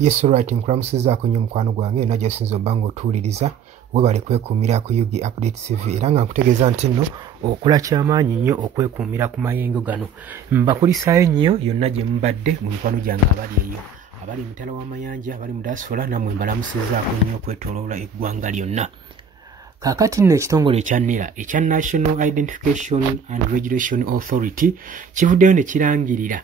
Yes, right. Nkulamusiza akonyo mukwano gwange najja sinzo bango otuuliriza webale kwekuumira ku Yugi Update TV era nga nkutegeeza nti nno okola kyamaanyi nnyo okwekuumira ku mayengo gano. Mbakulisaayo nnyo yonna gye mubadde mu mikwano gyange abali eyo abali emitala w'amayanja abali mu diaspora nammwe mbalamusizaako nnyo okwetooloola eggwanga lyonna. Kaakati nno ekitongole ekya NIRA ekya National Identification and Regulation Authority kivuddeyo ne kirangirira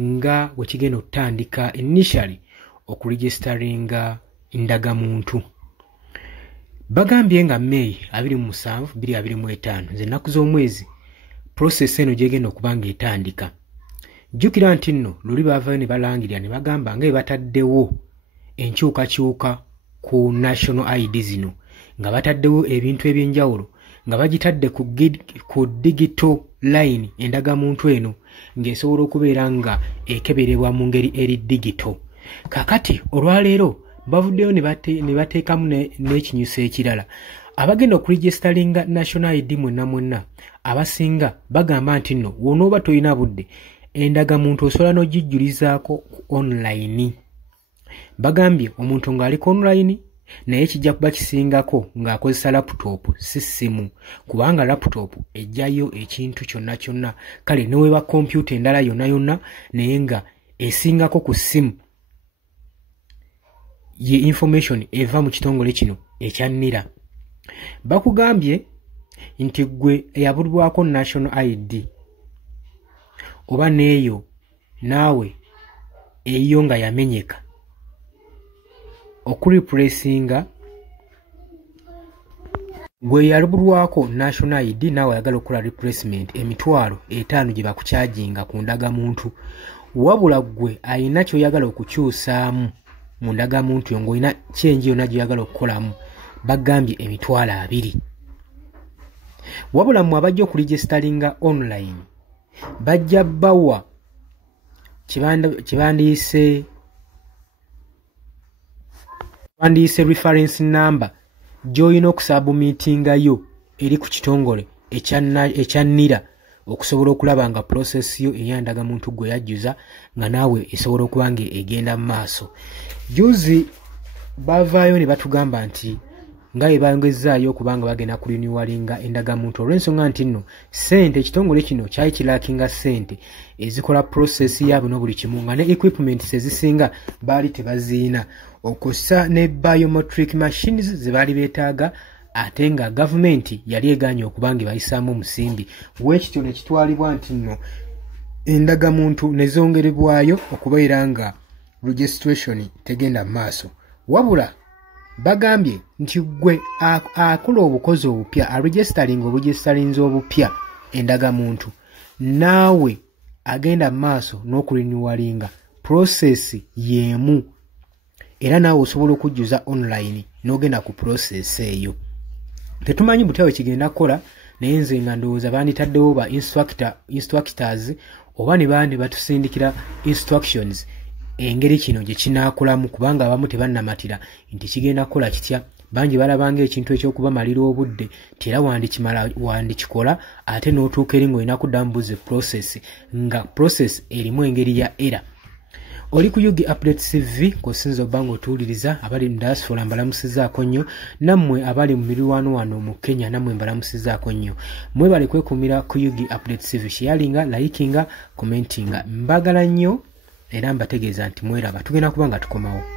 nga bwe kigenda okutandika initially okuregistaringa ndagamuntu. Bagambye nga May 27, 2025 nze ennaku z'omwezi process eno gyegenda okuba nga etandika. Jjukira nti nno luli baavayo ne balangirira ne bagamba nga bataddewo enkyukakyuka ku national ID zino nga bataddewo ebintu eby'enjawulo nga bagitadde ku digital line endagamuntu eno ng'esobola okubeera nga ekeberebwa mu ngeri eri digital. Kakati olwaleero bavuddeyo ne bateekamu n'ekinyuso ekirala. Abagenda okuregistaringa national ID mwonna abasinga bagamba nti nno wonooba tolina budde endagamuntu osobola n'ogijjulizaako online. Bagambye omuntu ng'aliko online naye kijja kuba kisingako ng'akozesa laptop si ssimu kubanga laptop ejjayo ekintu kyonna kyonna kale ne weeba kompyuta endala yonna naye nga esingako ku ssimu ye information eva mu kitongole kino ekya NIRA. Bakugambye nti gwe eyabulwako national ID oba neeyo naawe eyo nga yamenyeka okureplacinga gwe yalubulwako national ID naawe ayagala okukola replacement emitwalo 5 gye bakukyajinga ku ndagamuntu wabula gwe ayina kyoyagala okukyusaamu mu ndagamuntu ng'olina kyenji yonna gyoyagala okukolamu bagambye emitwalo 2. Wabula mmwe abajja okuregistaringa online bajja bawa kibandiise reference number gy'olina okusubmitingayo eri ku kitongole ekya NIRA okusobola okulaba nga process yo eyandagamuntu gwe yajjuza nga naawe esobola okuba nga egenda mu maaso. Juzi bavaayo ne batugamba nti nga bwe bangezaayo okubanga bagenda ku renewalinga endagamuntu olw'ensonga nti nno ssente ekitongole kino kyali kiraakinga ssente ezikola process ya buno buli kimu nga ne equipment sezisinga baali tebaziina okussa ne biometric machines ze baali beetaaga ate nga gavumenti yali egaanye okuba nga bayisaamu omusimbi w'ekityo ne kitwalibwa nti nno endagamuntu ne zongerebwayo okubeera nga registration tegenda mu maaso. Wabula bagambye nti gwe akola obukozi obupya aregistaringa oburegistarinze obupya endagamuntu naawe agenda mu maaso n'okurenewalinga process yeemu era naawe osobola okujjuza online n'ogenda ku process eyo. Tetumanyi butya bwe kigenda kukola naye nze nga ndowooza banditaddewo ba instructors oba ne bandi batusindikira instructions engeri kino gye kinaakolamu kubanga abamu tebannamatira nti kigenda kukola kitya. Bangi balabanga ekintu ekyokubamalira obudde nti era wandikikola ate n'otuuka eri ng'olina kuddamu buzi process nga process erimu engeri ya era. Oli ku Yugi Update TV kusinza obanga otuuliriza abali mu diaspora mbalamusizaako nnyo nammwe abali mu miriraano wano mu Kenya nammwe mbalamusizaako nnyo. Mwebale kwekuumira ku Yugi Update TV sharinga likinga commentinga mbagala nnyo era mbategeeza nti mweraba tugenda kuba nga tukomawo.